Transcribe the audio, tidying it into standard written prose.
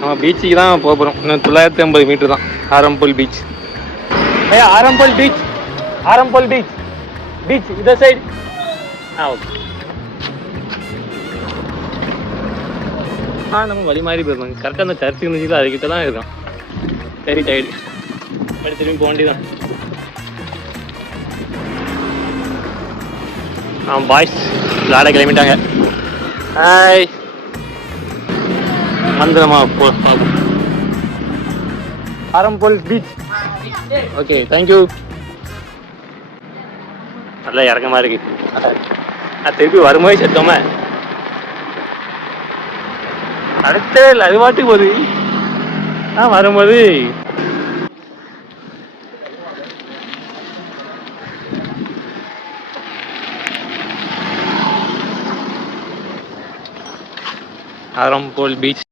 நம்ம பீச்சுக்கு தான் போக போகிறோம். இன்னும் 950 மீட்டர் தான் ஆரம்பல் பீச். ஆரம்பல் பீச், ஆரம்பல் பீச், பீச் இந்த சைடு. ஓகே. நம்ம வழி மாதிரி போயிருந்தோம். கரெக்டாக அந்த சர்ச்சு இருந்துச்சு, அதுக்கிட்ட தான் இருக்கும். சரி சைடு திரும்பி போக வேண்டியதான். பாய்ஸ் விளாட கிளம்பிட்டாங்க. ஹாய், வந்துடுமா போ. ஆரம்பல் பீச். Okay, thank you. நல்லா இறக்கமா இருக்கு. திருப்பி வரும்போது செத்தோமே. அடுத்தே இல்லை, அது பாட்டுக்கு போகுது. வரும்போது ஆரம்பல் பீச்.